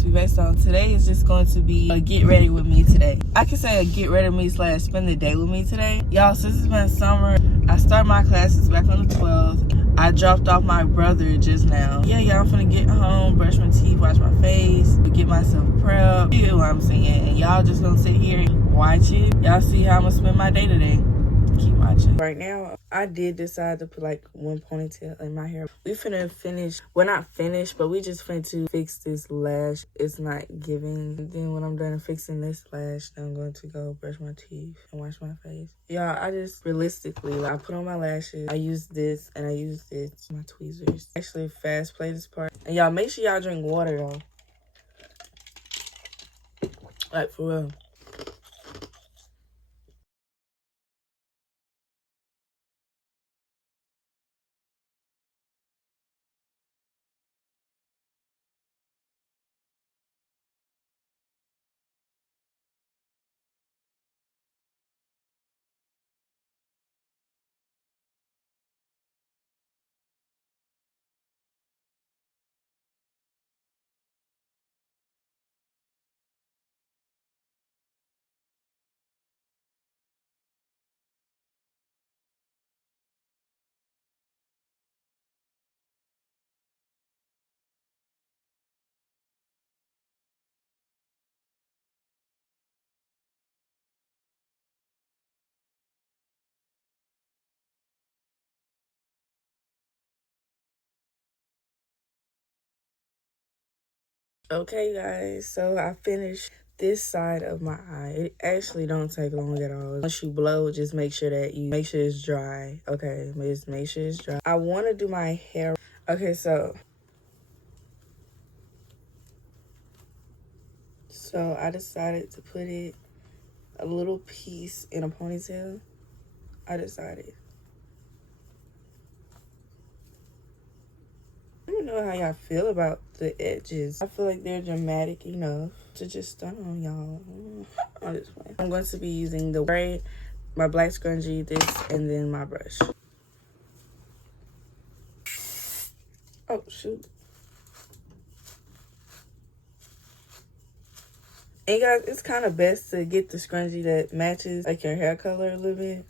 to be based on. Today is just going to be a get ready with me today. I can say a get ready with me / spend the day with me today. Y'all, since it's been summer, I started my classes back on the 12th. I dropped off my brother just now. Yeah, y'all, I'm finna get home, brush my teeth, wash my face, get myself prepped. You get what I'm saying? And y'all just gonna sit here and watch it. Y'all see how I'm gonna spend my day today. Keep watching. Right now, I did decide to put like one ponytail in my hair. We finna finish, well not finish, but we just finna to fix this lash. It's not giving. And then when I'm done fixing this lash, then I'm going to go brush my teeth and wash my face. Y'all, I just realistically, like, I put on my lashes. I use this and I use this, my tweezers. Actually fast play this part. And y'all, make sure y'all drink water though. Like for real. Okay guys, so I finished this side of my eye. It actually don't take long at all. Once you blow, just make sure that you make sure it's dry. Okay, just make sure it's dry. I want to do my hair. Okay, so I decided to put it a little piece in a ponytail. I decided. I don't know how y'all feel about the edges. I feel like they're dramatic enough to just stun on y'all. On this way. I'm going to be using the braid, my black scrunchie, this, and then my brush. Oh, shoot. And guys, it's kind of best to get the scrunchie that matches like your hair color a little bit.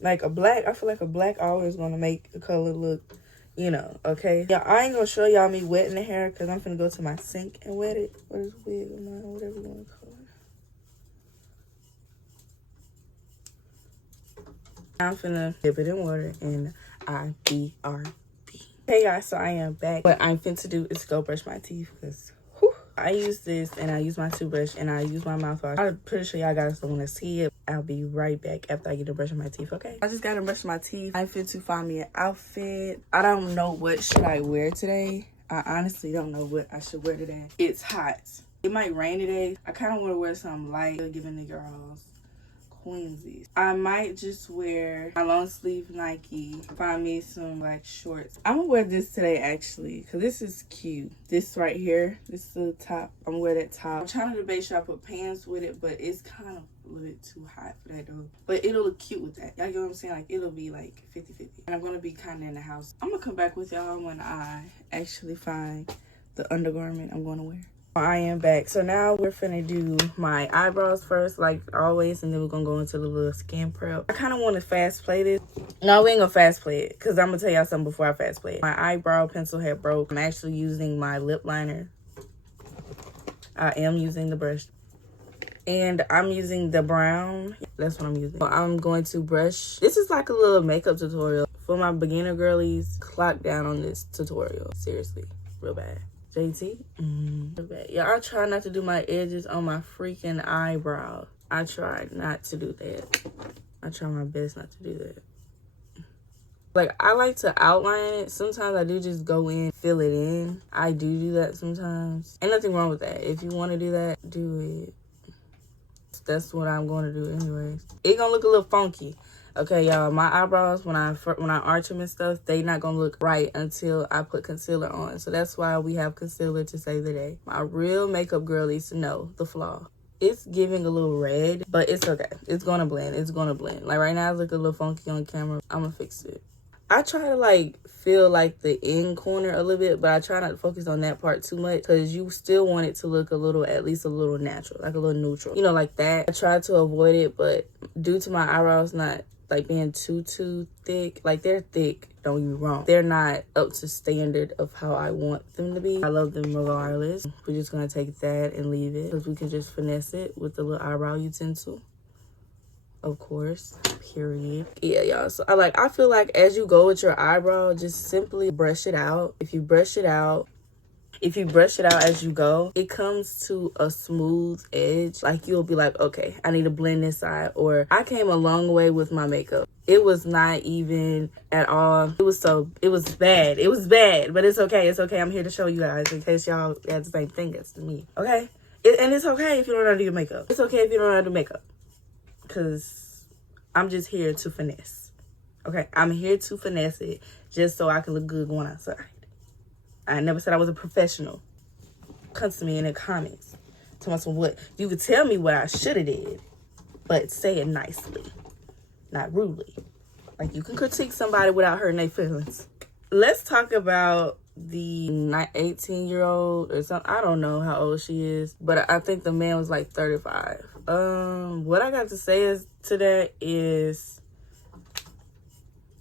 Like a black, I feel like a black always going to make the color look, you know, okay? Yeah, I ain't going to show y'all me wetting the hair because I'm finna go to my sink and wet it. What is wig or mine, whatever you want to call it. I'm finna dip it in water and IBRB. Hey guys, so I am back. What I'm finna do is go brush my teeth because I use this and I use my toothbrush and I use my mouthwash. I'm pretty sure y'all guys don't want to see it. I'll be right back after I get to brushing my teeth, okay? I just got to brush my teeth. I'm fit to find me an outfit. I don't know what should I wear today. I honestly don't know what I should wear today. It's hot. It might rain today. I kind of want to wear something light, giving the girls Queensies. I might just wear my long sleeve Nike. Find me some like shorts. I'm gonna wear this today actually because this is cute. This right here, this is the top. I'm gonna wear that top. I'm trying to debate should I put pants with it, but it's kind of a little bit too hot for that though. But it'll look cute with that. Y'all get what I'm saying? Like it'll be like 50-50. And I'm gonna be kind of in the house. I'm gonna come back with y'all when I actually find the undergarment I'm gonna wear. I am back. So now we're finna do my eyebrows first, like always, and then we're gonna go into the little skin prep. I kind of want to fast play this. No, we ain't gonna fast play it because I'm gonna tell y'all something before I fast play it. My eyebrow pencil had broke. I'm actually using my lip liner. I am using the brush. And I'm using the brown. That's what I'm using. I'm going to brush. This is like a little makeup tutorial. For my beginner girlies, clock down on this tutorial. Seriously, real bad. JT? Yeah, I try not to do my edges on my freaking eyebrow. I try not to do that. I try my best not to do that. Like, I like to outline it. Sometimes I do just go in, fill it in. I do that sometimes. Ain't nothing wrong with that. If you want to do that, do it. That's what I'm going to do anyways. It gonna look a little funky. Okay, y'all, my eyebrows, when I arch them and stuff, they not gonna look right until I put concealer on. So that's why we have concealer to save the day. My real makeup girl needs to know the flaw. It's giving a little red, but it's okay. It's gonna blend. It's gonna blend. Like right now, it look a little funky on camera. I'm gonna fix it. I try to like feel like the end corner a little bit, but I try not to focus on that part too much because you still want it to look a little, at least a little natural, like a little neutral, you know, like that. I try to avoid it, but due to my eyebrows not like being too thick, like they're thick, don't get me wrong, they're not up to standard of how I want them to be. I love them regardless. We're just gonna take that and leave it because we can just finesse it with the little eyebrow utensil, of course, period. Yeah, y'all, so I feel like as you go with your eyebrow, just simply brush it out. If you brush it out as you go, it comes to a smooth edge. Like you'll be like, okay, I need to blend this side. Or I came a long way with my makeup. It was not even at all. It was bad. It was bad, but it's okay. It's okay. I'm here to show you guys in case y'all had the same thing as me. Okay? And it's okay if you don't know how to do your makeup. It's okay if you don't know how to do makeup. Because I'm just here to finesse. Okay? I'm here to finesse it just so I can look good going outside. I never said I was a professional. Come to me in the comments. Tell me what you could tell me what I should have did, but say it nicely, not rudely. Like you can critique somebody without hurting their feelings. Let's talk about the 18-year-old or something. I don't know how old she is, but I think the man was like 35. What I got to say to that is,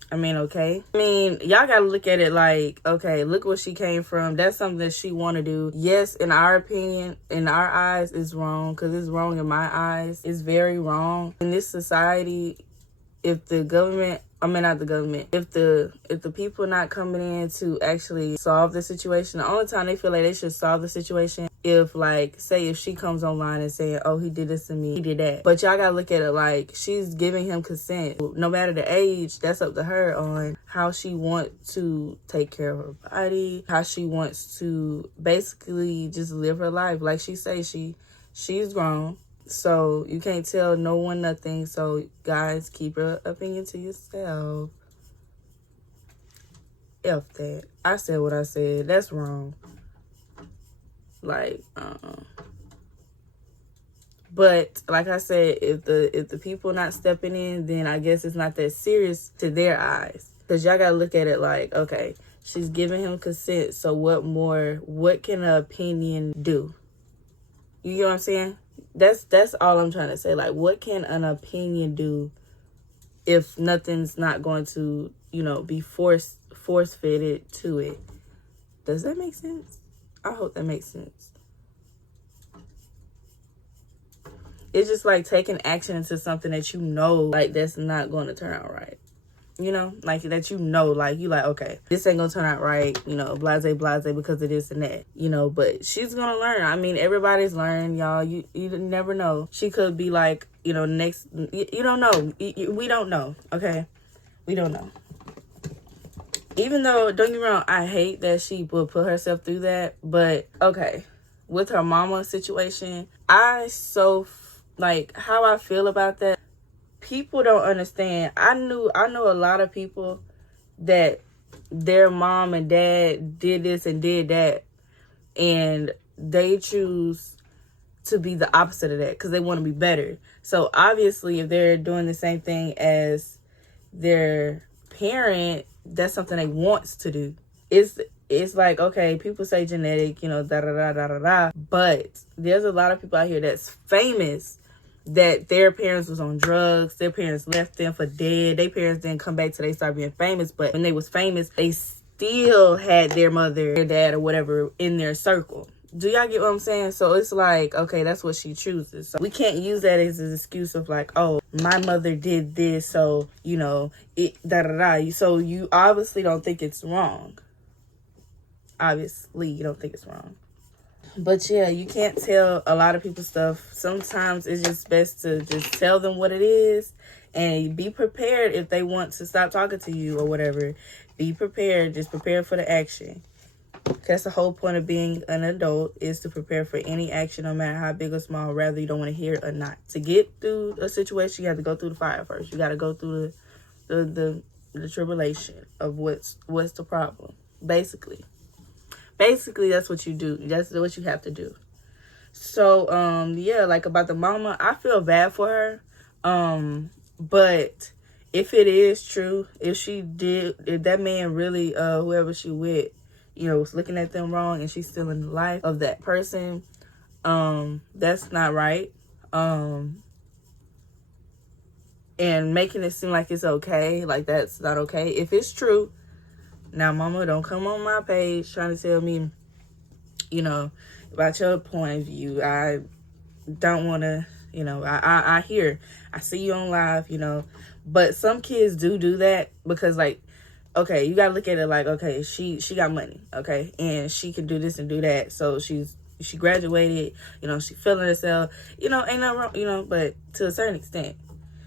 okay. Y'all gotta look at it like, okay, look where she came from. That's something that she want to do. Yes, in our opinion, in our eyes, it's wrong. Because it's wrong in my eyes. It's very wrong. In this society, if the government, not the government, if the people not coming in to actually solve the situation, the only time they feel like they should solve the situation, if like, say if she comes online and saying, oh, he did this to me, he did that. But y'all gotta look at it like she's giving him consent. No matter the age, that's up to her on how she wants to take care of her body, how she wants to basically just live her life. Like she say, she's grown. So you can't tell no one nothing. So guys, keep your opinion to yourself. F that. I said what I said. That's wrong. Like, But like I said, if the people not stepping in, then I guess it's not that serious to their eyes. Cause y'all gotta look at it like, okay, she's giving him consent. So what can an opinion do? You get what I'm saying? That's all I'm trying to say. Like, what can an opinion do if nothing's not going to, be force fitted to it? Does that make sense? I hope that makes sense. It's just like taking action into something that like that's not going to turn out right. Like that like you like, okay, this ain't gonna turn out right, blase because of this and that, but she's gonna learn. Everybody's learning, y'all. You never know. She could be like, next, you don't know. We don't know, okay? We don't know. Even though, don't get me wrong, I hate that she would put herself through that, but okay, with her mama situation, how I feel about that, people don't understand. I know a lot of people that their mom and dad did this and did that, and they choose to be the opposite of that because they want to be better. So obviously, if they're doing the same thing as their parent, that's something they wants to do. It's like, okay, people say genetic, da da da da da da, but there's a lot of people out here that's famous that their parents was on drugs, their parents left them for dead, their parents didn't come back till they started being famous, but when they was famous, they still had their mother, their dad, or whatever in their circle. Do y'all get what I'm saying? So it's like, okay, that's what she chooses. So we can't use that as an excuse of like, oh, my mother did this, so, it da da da. So you obviously don't think it's wrong. Obviously, you don't think it's wrong. But yeah, you can't tell a lot of people stuff. Sometimes it's just best to just tell them what it is and be prepared if they want to stop talking to you or whatever. Be prepared. Just prepare for the action. That's the whole point of being an adult, is to prepare for any action, no matter how big or small, whether you don't want to hear it or not. To get through a situation, you have to go through the fire first. You got to go through the tribulation of what's the problem, basically. Basically, that's what you do. That's what you have to do. So, yeah, like about the mama, I feel bad for her. But if it is true, if that man really, whoever she with, was looking at them wrong and she's still in the life of that person, that's not right. And making it seem like it's okay, like that's not okay. If it's true, now, mama, don't come on my page trying to tell me, about your point of view. I don't want to, I see you on live, but some kids do that because, like, okay, you gotta look at it like, okay, she got money, okay, and she can do this and do that, so she graduated, she feeling herself, ain't nothing wrong, but to a certain extent.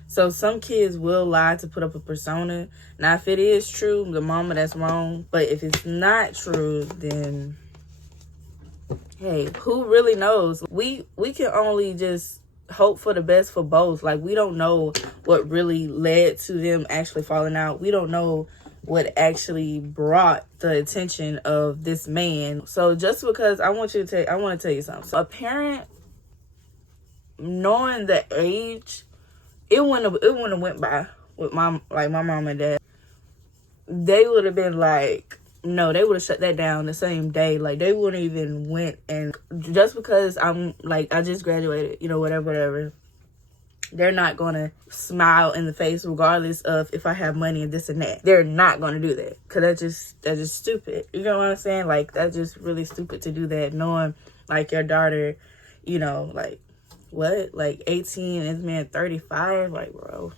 So some kids will lie to put up a persona. Now, if it is true, the mama, that's wrong. But if it's not true, then, hey, who really knows? We can only just hope for the best for both. Like, we don't know what really led to them actually falling out. We don't know what actually brought the attention of this man. So just because I want to tell you something. So a parent, knowing the age, it wouldn't have went by with my mom and dad. They would have been like, no, they would have shut that down the same day. Like, they wouldn't even went. And just because I'm like, I just graduated, whatever. They're not going to smile in the face regardless of if I have money and this and that. They're not going to do that. Because that's just stupid. You know what I'm saying? Like, that's just really stupid to do that, knowing, like, your daughter, like, what? Like 18 and this man 35? Like, bro,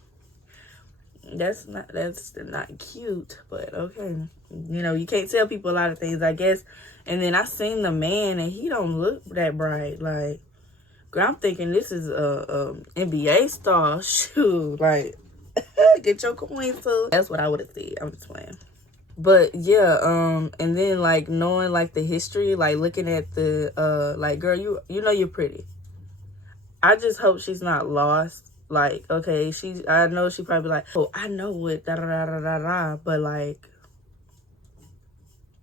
that's not cute, but okay. You can't tell people a lot of things, I guess. And then I seen the man and he don't look that bright. Like, girl, I'm thinking this is a NBA star. Shoot, like, get your coins too. That's what I would have said. I'm just playing. But yeah, and then like knowing like the history, like looking at the like, girl, you're pretty. I just hope she's not lost. Like, okay, I know she probably like, oh, I know what, da-da-da-da-da-da, but, like,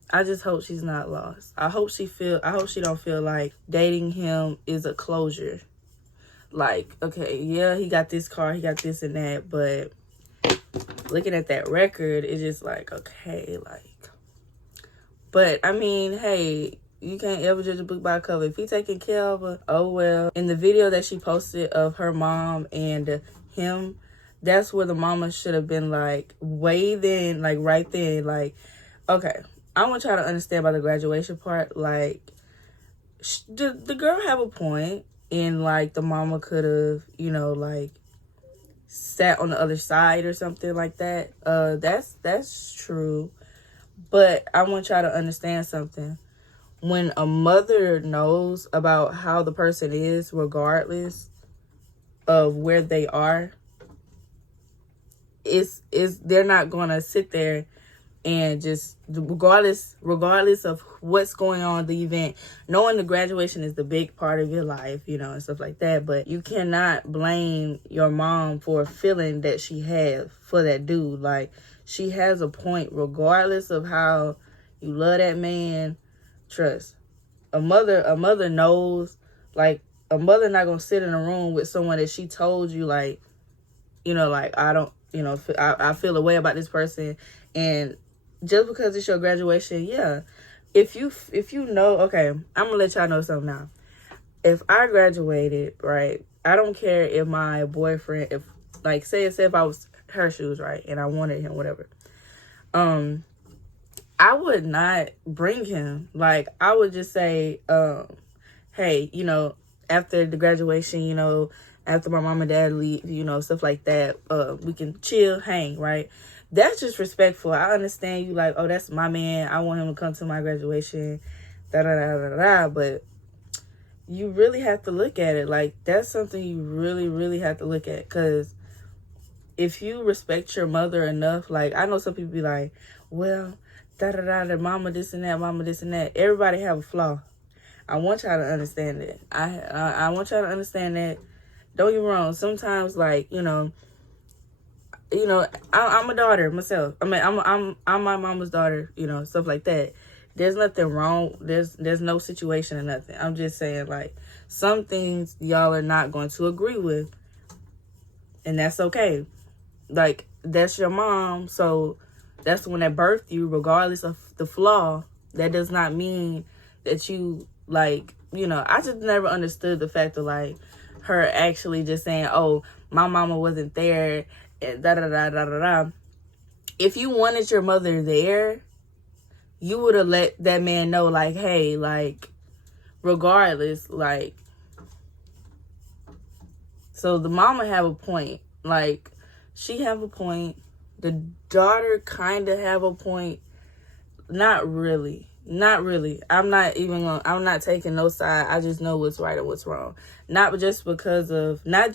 I just hope she's not lost. I hope she don't feel like dating him is a closure. Like, okay, yeah, he got this car, he got this and that, but looking at that record, it's just like, okay, like, but, I mean, hey, you can't ever judge a book by a cover. If he taking care of her, oh well. In the video that she posted of her mom and him, that's where the mama should have been like, way then, like right then, like, okay, I want y'all to understand about the graduation part. Like, the girl have a point, and like the mama could have, like sat on the other side or something like that. That's true. But I want y'all to understand something. When a mother knows about how the person is, regardless of where they are, they're not gonna sit there and just, regardless of what's going on, the event, knowing the graduation is the big part of your life, and stuff like that. But you cannot blame your mom for a feeling that she has for that dude. Like, she has a point, regardless of how you love that man. Trust. A mother knows. Like, a mother not gonna sit in a room with someone that she told you, like, like, I don't, I feel a way about this person, and just because it's your graduation, yeah. If you know, okay, I'm gonna let y'all know something now. If I graduated, right, I don't care if my boyfriend, if, like, say if I was her shoes, right, and I wanted him, whatever, I would not bring him. Like, I would just say, hey, after the graduation, after my mom and dad leave, stuff like that, we can chill, hang, right? That's just respectful. I understand you like, oh, that's my man. I want him to come to my graduation, da-da-da-da-da. But you really have to look at it. Like, that's something you really, really have to look at. Because if you respect your mother enough, like, I know some people be like, well, da-da-da, mama this and that, mama this and that. Everybody have a flaw. I want y'all to understand that. I want y'all to understand that. Don't get me wrong. Sometimes, like, I'm a daughter myself. I mean, I'm my mama's daughter, stuff like that. There's nothing wrong. There's no situation or nothing. I'm just saying, like, some things y'all are not going to agree with, and that's okay. Like, that's your mom, so that's the one that birthed you, regardless of the flaw. That does not mean that you, like, you know, I just never understood the fact of, like, her actually just saying, oh, my mama wasn't there, and da-da-da-da-da-da. If you wanted your mother there, you would have let that man know, like, hey, like, regardless, like, so the mama have a point. Like, she have a point. The daughter kind of have a point. Not really. Not really. I'm not taking no side. I just know what's right and what's wrong. Not just because of, like,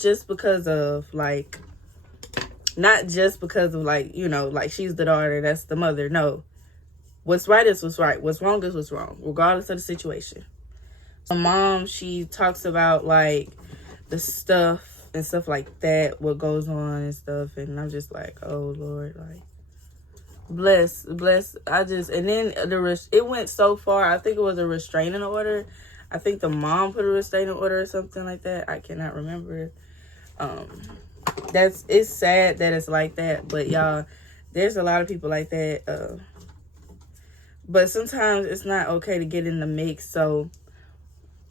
you know, like, she's the daughter, that's the mother. No. What's right is what's right. What's wrong is what's wrong, regardless of the situation. My mom, she talks about, like, the stuff and stuff like that, what goes on and stuff, and I'm just like, oh, Lord, like, bless. And then it went so far, I think it was a restraining order. I think the mom put a restraining order or something like that. I cannot remember. It's sad that it's like that, but y'all, there's a lot of people like that. But sometimes it's not okay to get in the mix. So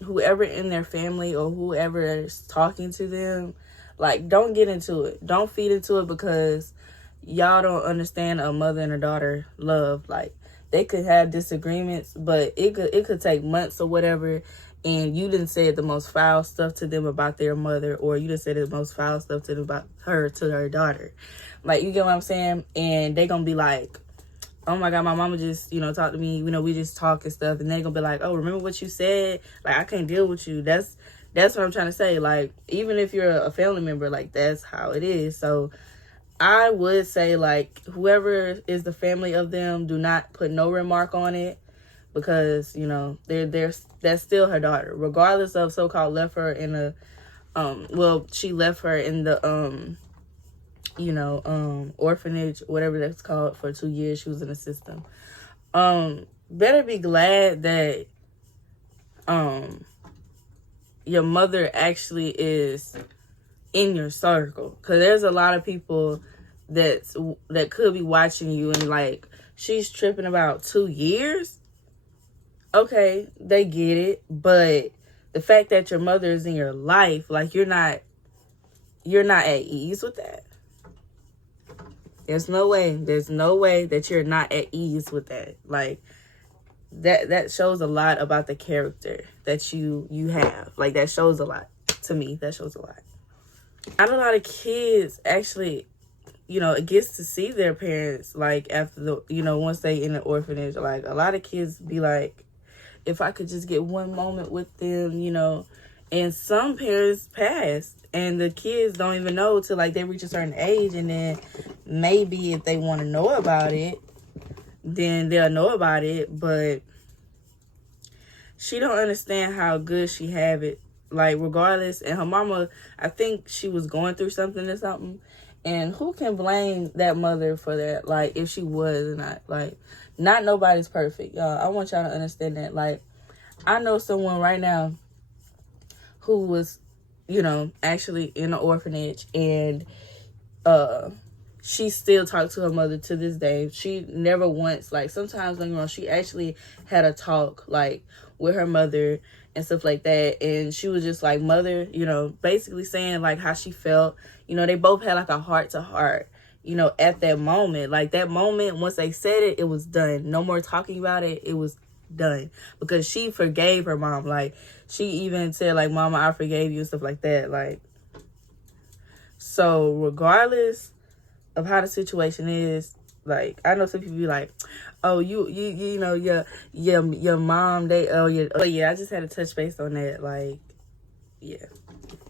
whoever in their family or whoever is talking to them, like, don't get into it. Don't feed into it, because y'all don't understand a mother and a daughter love. Like, they could have disagreements, but it could take months or whatever, and you didn't say the most foul stuff to them about their mother, or you didn't say the most foul stuff to them about her to her daughter. Like, you get what I'm saying? And they gonna be like, oh my God, my mama just, you know, talked to me, you know, we just talk and stuff. And they're gonna be like, oh, remember what you said? Like, I can't deal with you. That's what I'm trying to say. Like, even if you're a family member, like, that's how it is. So I would say, like, whoever is the family of them, do not put no remark on it, because, you know, that's still her daughter, regardless of so-called left her in a, she left her in the, orphanage, whatever that's called, for 2 years. She was in the system. Better be glad that your mother actually is in your circle, because there's a lot of people that could be watching you and, like, she's tripping about 2 years. Okay, they get it, but the fact that your mother is in your life, like, you're not at ease with that. There's no way that you're not at ease with that. Like, that shows a lot about the character that you have. Like, that shows a lot to me. That shows a lot. Not a lot of kids actually, you know, gets to see their parents, like, after the, you know, once they in the orphanage. Like, a lot of kids be like, if I could just get one moment with them, you know. And some parents pass, and the kids don't even know till, like, they reach a certain age, and then maybe if they want to know about it, then they'll know about it. But she don't understand how good she have it, like, regardless. And her mama, I think she was going through something or something, and who can blame that mother for that? Like, if she was or not. Like, not nobody's perfect, y'all. I want y'all to understand that. Like, I know someone right now who was, you know, actually in an orphanage, and she still talks to her mother to this day. She never once, like, sometimes, you know, she actually had a talk, like, with her mother and stuff like that, and she was just like, mother, you know, basically saying, like, how she felt. You know, they both had, like, a heart to heart, you know, at that moment. Like, that moment, once they said it, it was done. No more talking about it. It was done, because she forgave her mom. Like, she even said, like, mama, I forgave you and stuff like that. Like, so regardless of how the situation is, like, I know some people be like, oh, you know, your mom, yeah, I just had to touch base on that. Like, yeah,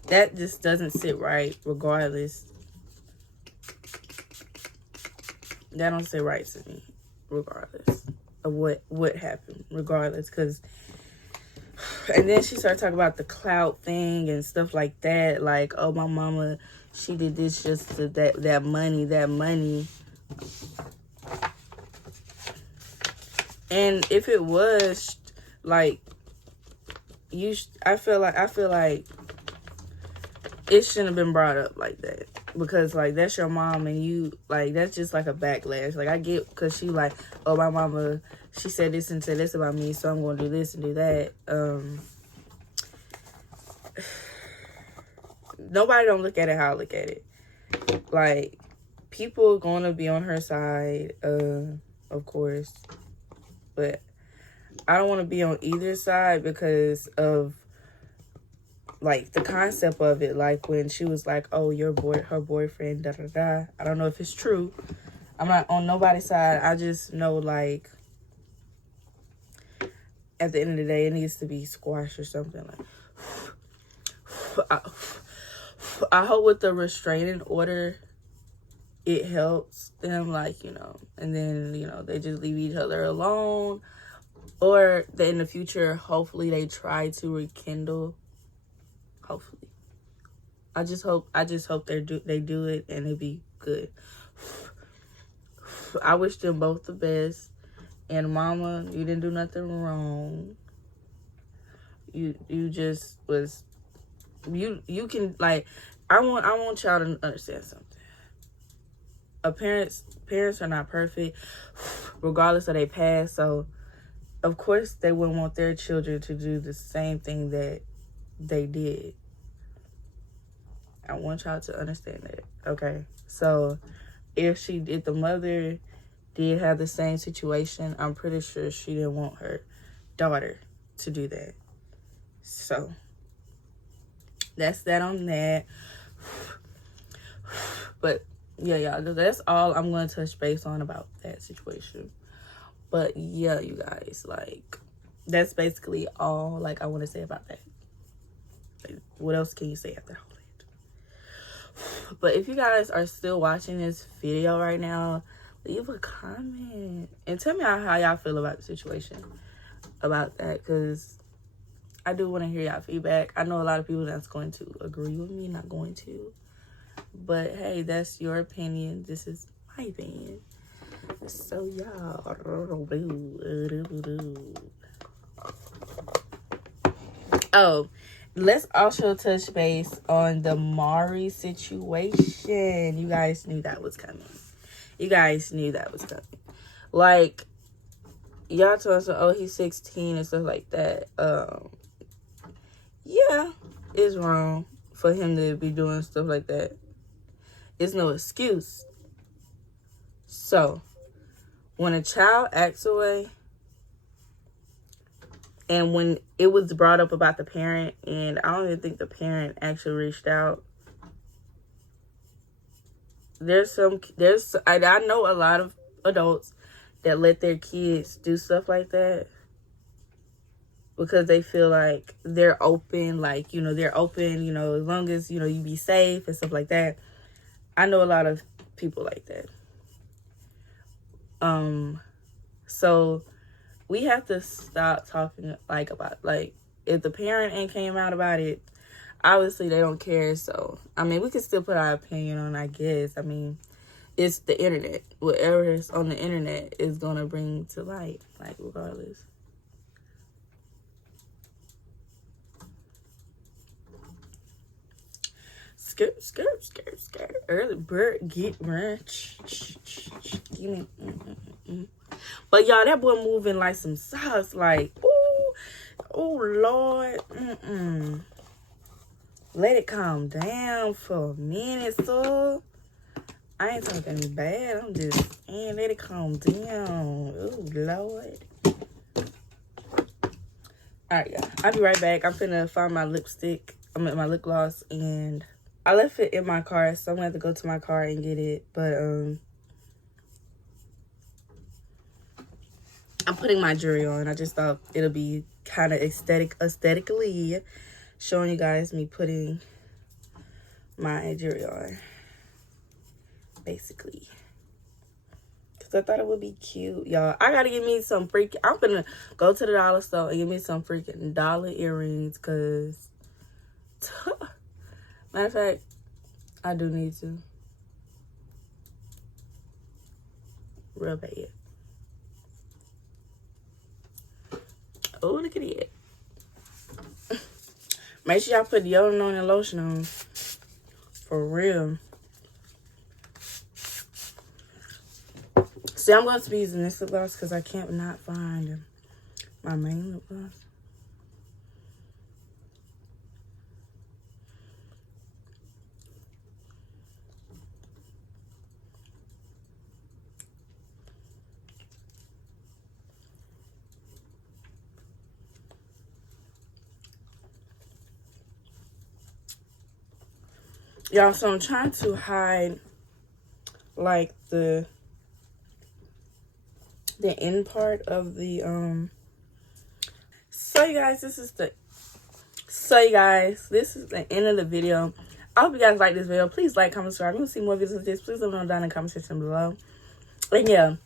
that just doesn't sit right. Regardless, that don't sit right to me, regardless of what happened, regardless. Because, and then she started talking about the clout thing and stuff like that. Like, oh, my mama, she did this just to that money. And if it was, like, I feel like it shouldn't have been brought up like that. because like that's your mom, and you like that's just like a backlash. Like I get, because she like, oh, my mama, she said this and said this about me, so I'm gonna do this and do that. Nobody don't look at it how I look at it. Like, people gonna be on her side, of course, but I don't want to be on either side because of like the concept of it. Like when she was like, oh, her boyfriend, da da da. I don't know if it's true. I'm not on nobody's side. I just know, like, at the end of the day, it needs to be squashed or something. Like, I hope with the restraining order, it helps them, like, you know, and then, you know, they just leave each other alone, or that in the future, hopefully they try to rekindle. Hopefully, I just hope they do it and it be good. I wish them both the best. And mama, you didn't do nothing wrong. You just was, you can, like, I want y'all to understand something. Parents are not perfect, regardless of their past. So, of course, they wouldn't want their children to do the same thing that they did. I want y'all to understand that, okay? So, if the mother did have the same situation, I'm pretty sure she didn't want her daughter to do that. So, that's that on that. But, yeah, y'all, that's all I'm going to touch base on about that situation. But, yeah, you guys, like, that's basically all, like, I want to say about that. Like, what else can you say after all that? But if you guys are still watching this video right now, leave a comment and tell me how y'all feel about the situation, about that, because I do want to hear y'all feedback. I know a lot of people that's going to agree with me, not going to. But, hey, that's your opinion. This is my opinion. So, y'all. Oh, let's also touch base on the Mari situation. You guys knew that was coming. Like, y'all told us, oh, he's 16 and stuff like that. Yeah, it's wrong for him to be doing stuff like that. It's no excuse. So, when a child acts away, and when it was brought up about the parent, and I don't even think the parent actually reached out. I know a lot of adults that let their kids do stuff like that because they feel like they're open, like, you know, they're open, you know, as long as, you know, you be safe and stuff like that. I know a lot of people like that. So we have to stop talking like about, like, if the parent ain't came out about it, obviously they don't care. So, I mean, we can still put our opinion on, I guess. I mean, it's the internet. Whatever is on the internet is going to bring to light, like, regardless. Skirt. Early bird get rich. Give me. But y'all, that boy moving like some sauce. Like, oh Lord. Let it calm down for a minute, so. I ain't talking bad. I'm just saying, let it calm down. Oh Lord. Alright, y'all. I'll be right back. I'm finna find my lipstick. I'm at my lip gloss, and I left it in my car, so I'm gonna have to go to my car and get it. But I'm putting my jewelry on. I just thought it'll be kind of aesthetically showing you guys me putting my jewelry on, basically. Because I thought it would be cute, y'all. I gotta get me some freaking, I'm gonna go to the dollar store and get me some freaking dollar earrings, because matter of fact, I do need to. Real bad. Oh, look at it. Make sure y'all put deodorant on and lotion on. For real. See, I'm going to be using this lip gloss because I can't not find my main lip gloss. Y'all, so I'm trying to hide like the end part of the so you guys, this is the end of the video. I hope you guys like this video. Please like, comment, subscribe. If you want to see more videos of this, please let me know down in the comment section below. And yeah,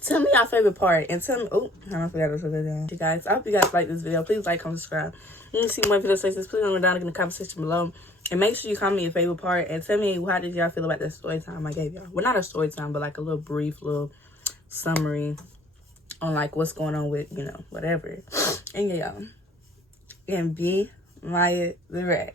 tell me your favorite part and tell me, oh, I forgot to put that down. You guys, I hope you guys like this video. Please like, comment, subscribe. If you want to see more videos like this, please let me know down in the comment section below. And make sure you comment your favorite part and tell me how did y'all feel about that story time I gave y'all. Well, not a story time, but like a little brief little summary on like what's going on with, you know, whatever. And yeah, y'all. And be Miahdabrat.